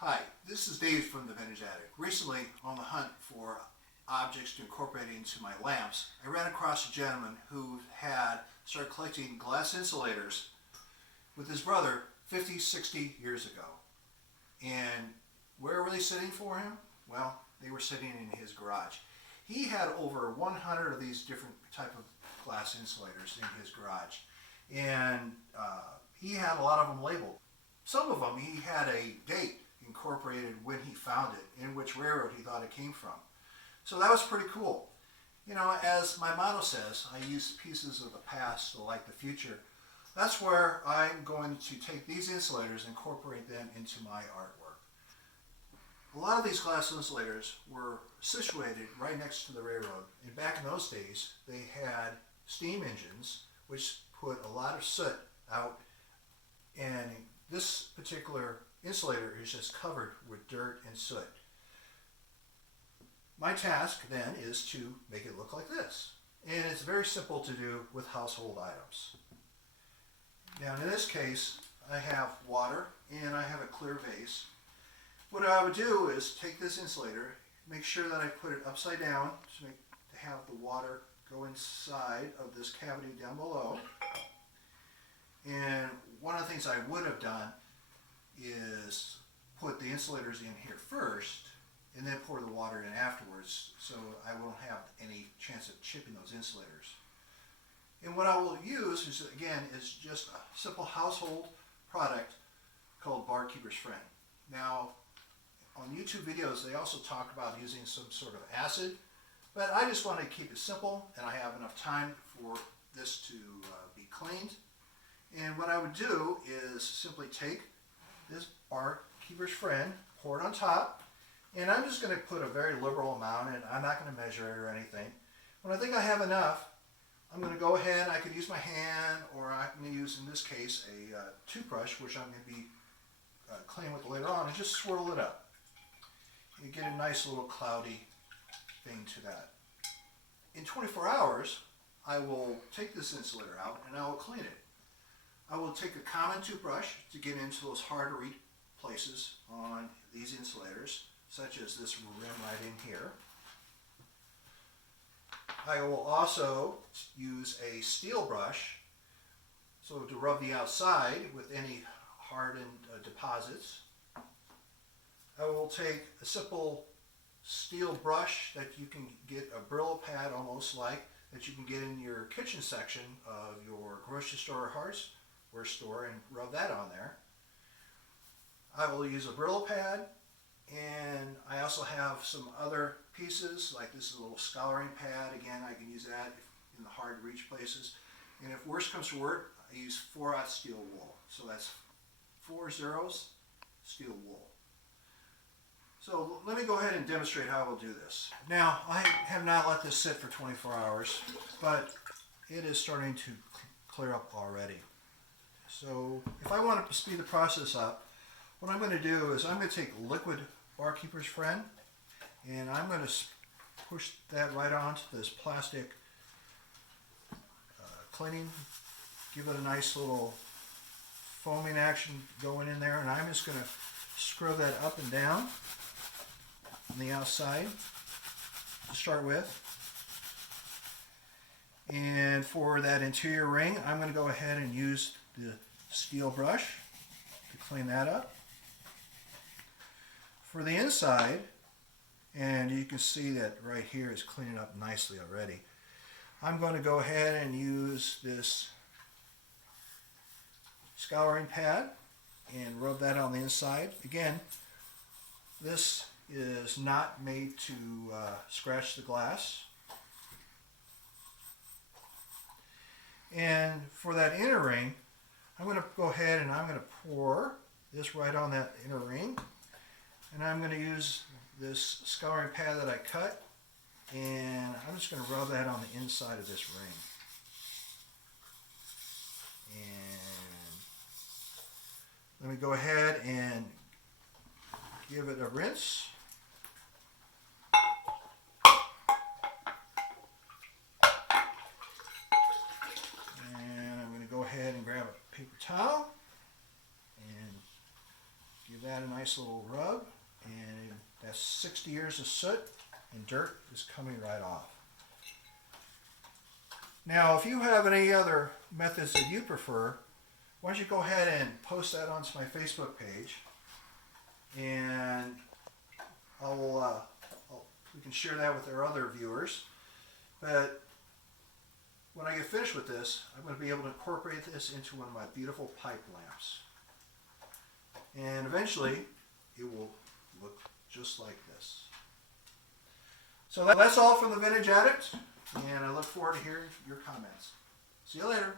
Hi, this is Dave from the Vintage Attic. Recently, on the hunt for objects to incorporate into my lamps, I ran across a gentleman who had started collecting glass insulators with his brother 50, 60 years ago. And where were they sitting for him? Well, they were sitting in his garage. He had over 100 of these different type of glass insulators in his garage. And he had a lot of them labeled. Some of them he had a date incorporated when he found it, in which railroad he thought it came from. So that was pretty cool. You know, as my motto says, I use pieces of the past to light the future. That's where I'm going to take these insulators and incorporate them into my artwork. A lot of these glass insulators were situated right next to the railroad. And back in those days, they had steam engines, which put a lot of soot out. And this particular insulator is just covered with dirt and soot. My task then is to make it look like this. And it's very simple to do with household items. Now in this case, I have water and I have a clear vase. What I would do is take this insulator, make sure that I put it upside down to have the water go inside of this cavity down below. And one of the things I would have done is put the insulators in here first and then pour the water in afterwards, so I won't have any chance of chipping those insulators. And what I will use is, again, is just a simple household product called Barkeeper's Friend. Now, on YouTube videos, they also talk about using some sort of acid, but I just want to keep it simple, and I have enough time for this to be cleaned. And what I would do is simply take this Barkeeper's Friend, pour it on top, and I'm just going to put a very liberal amount, and I'm not going to measure it or anything. When I think I have enough, I'm going to go ahead, I could use my hand, or I'm going to use, in this case, a toothbrush, which I'm going to be cleaning with later on, and just swirl it up. You get a nice little cloudy thing to that. In 24 hours, I will take this insulator out and I will clean it. I will take a common toothbrush to get into those hard to reach places on these insulators, such as this rim right in here. I will also use a steel brush so to rub the outside with any hardened deposits. I will take a simple steel brush that you can get, a Brillo pad almost like, that you can get in your kitchen section of your grocery store or hardware store, and rub that on there. I will use a Brillo pad, and I also have some other pieces, like this is a little scouring pad. Again, I can use that in the hard to reach places. And if worse comes to worse, I use 4/0 steel wool. So that's 4 zeros steel wool. So let me go ahead and demonstrate how I will do this. Now, I have not let this sit for 24 hours, but it is starting to clear up already. So if I want to speed the process up, what I'm going to do is I'm going to take liquid Barkeeper's Friend, and I'm going to push that right onto this plastic cleaning, give it a nice little foaming action going in there, and I'm just going to scrub that up and down on the outside to start with. And for that interior ring, I'm going to go ahead and use the steel brush to clean that up. For the inside, and you can see that right here is cleaning up nicely already, I'm going to go ahead and use this scouring pad and rub that on the inside. Again, this is not made to scratch the glass. And for that inner ring, I'm going to go ahead and I'm going to pour this right on that inner ring. And I'm going to use this scouring pad that I cut, and I'm just going to rub that on the inside of this ring. And let me go ahead and give it a rinse. And I'm going to go ahead and grab a paper towel and give that that a nice little rub, and that's 60 years of soot and dirt is coming right off. Now, if you have any other methods that you prefer, why don't you go ahead and post that onto my Facebook page, and we can share that with our other viewers. But when I get finished with this, I'm going to be able to incorporate this into one of my beautiful pipe lamps. And eventually, it will look just like this. So that's all from the Vintage Addict, and I look forward to hearing your comments. See you later.